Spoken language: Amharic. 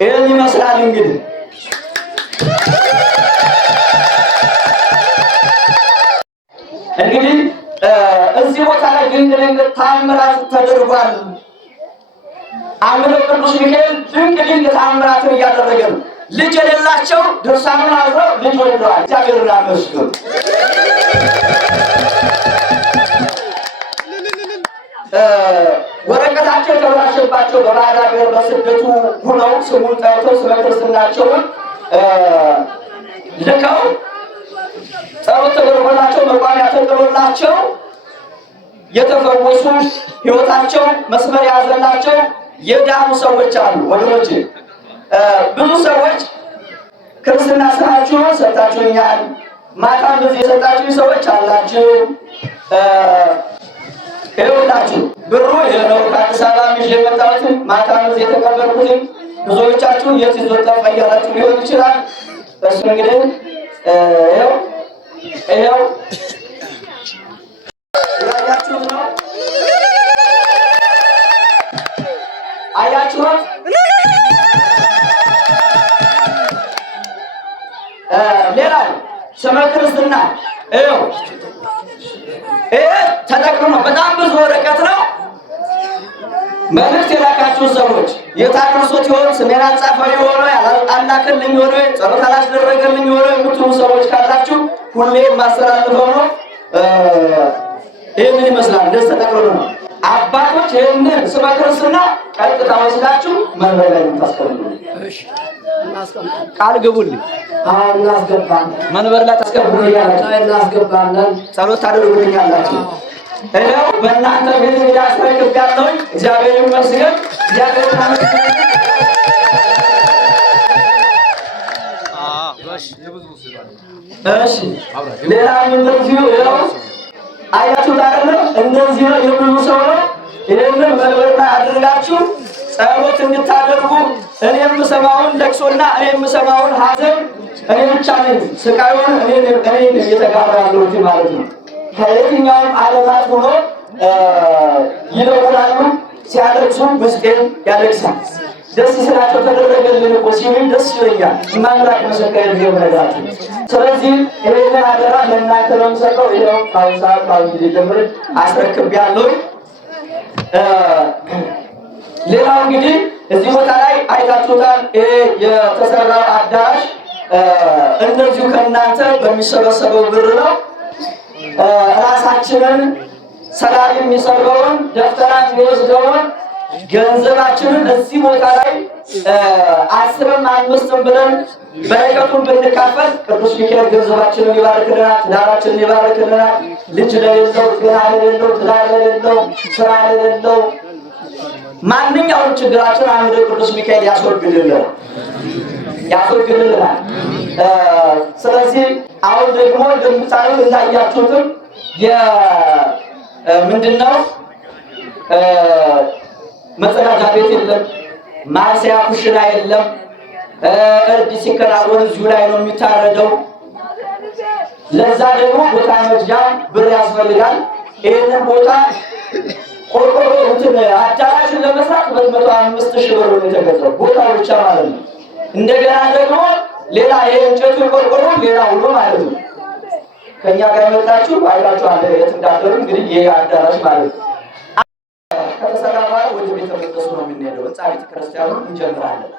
ይሄን ይመስላል እንግዲህ እዚህ ቦታ ላይ ድንቅ ተአምራት ተደርጓል። አምደው ቅዱስ ሚካኤል ድንቅ ተአምራትን እያደረገ ነው። ልጅ የሌላቸው ድርሳኑን አዝረው ልጅ ወልደዋል። እግዚአብሔርን አመስግኑ። ወረቀታቸው የተበላሸባቸው በባዕድ አገር በስደቱ ሁነው ስሙን ጠርተው ስመ ክርስትናቸውን ልከው ጸሎት ተደርጎላቸው መቋሚያ ተጥሎላቸው የተፈወሱ ሕይወታቸው መስመር ያዘላቸው የዳኑ ሰዎች አሉ። ወገኖች ብዙ ሰዎች ክርስትና ስራችሁን ሰጣችሁኛል፣ ማታም ብዙ የሰጣችሁ ሰዎች አላችሁ። ይኸውላችሁ ብሩ የነው ከአዲስ አበባ ይዤ የመጣሁትን ማታም ብዙ የተቀበልኩትን ብዙዎቻችሁ የት ይዞት ጠፋ እያላችሁ ሊሆን ይችላል። እሱ እንግዲህ ይኸው ያያችሁት ነው። አያችሁት? ሌላው ስመ ክርስትና ይኸው ተጠቅሞ በጣም ብዙ ወረቀት ነው። መልእክት የላካችሁ ሰዎች የታደርሱት ይሆን ስሜን አልጻፈው ይሆን አላከልኝ ይሆን ጸሎት አላስደረገልኝ ይሆን የምትሉ ሰዎች ካላችሁ ሁሌ ማስተላልፈው ነው። ይሄን ይመስላል። ደስ ተጠቅሎ ነው። አባቶች ይሄንን ስመ ክርስትና ቀጥታ ወስዳችሁ መንበር ላይ ታስቀምጡ። እሺ ቃል ግቡልኝ። እናስገባለን። መንበር ላይ ታስቀምጡልኛላችሁ። እናስገባለን። ጸሎት ታደርጉልኛላችሁ። እኔው በእናንተ ቤት ያስረክባለሁ። እግዚአብሔር ይመስገን። እግዚአብሔር ይመስገን። እሺ ሌላ እንደዚሁ ይኸው አያችሁት አይደል? እንደዚህ ነው የብዙ ሰው ነው። ይሄንን መንበር ላይ አድርጋችሁ ጸሎት እንድታደርጉ እኔ የምሰማውን ለቅሶና እኔ የምሰማውን ሐዘን እኔ ብቻ ነኝ ስቃዩን እኔ እየተጋራ ያለሁት ማለት ነው። ከየትኛውም ዓለማት ሆኖ ይደውላሉ። ሲያለቅሱ ውስጤን ያለቅሳል። ደስ ስላቸው ተደረገልን እኮ ሲሉኝ ደስ ይለኛል። ማምላክ መሰከረ ይወረዳችሁ። ስለዚህ ይሄንን አደራ ለእናንተ ነው የምሰጠው። ይሄው ካውሳ ጊዜ ጀምር አስረክቤያለሁ። ሌላው እንግዲህ እዚህ ቦታ ላይ አይታችሁታል። ይሄ የተሰራው አዳራሽ እንደዚሁ ከእናንተ በሚሰበሰበው ብር ነው። ራሳችንን ሰላም የሚሰራውን ደፍተራ የሚወስደውን ገንዘባችንን እዚህ ቦታ ላይ 10ም 5ም ብለን በረከቱን ብንካፈል ቅዱስ ሚካኤል ገንዘባችንን ይባርክልናል፣ ትዳራችንን ይባርክልናል። ልጅ ለሌለው፣ ጤና ለሌለው፣ ትዳር ለሌለው፣ ስራ ለሌለው ማንኛውም ችግራችን አምደ ቅዱስ ሚካኤል ያስወግድልናል። ስለዚህ አሁን ደግሞ ለምሳሌ እንዳያችሁትም ምንድነው መጸዳጃ ቤት የለም፣ ማብሰያ ኩሽና የለም። እርድ ሲከናወን እዚሁ ላይ ነው የሚታረደው። ለዛ ደግሞ ቦታ መግዣ ብር ያስፈልጋል። ይሄንን ቦታ ቆርቆሮ አዳራሽን ለመስራት 205,000 ብር ነው የተገዛው፣ ቦታው ብቻ ማለት ነው። እንደገና ደግሞ ሌላ የእንጨቱ ቆርቆሮ ሌላ ሁሉ ማለት ነው። ከኛ ጋር መጣችሁ አይታችሁ አለ የት እንዳደሩ እንግዲህ ይሄ አዳራሽ ማለት ነው። ከተሰራ በኋላ ወደ ቤተ መቅደሱ ነው የምንሄደው። ህንጻ ቤተ ክርስቲያኑን እንጀምራለን።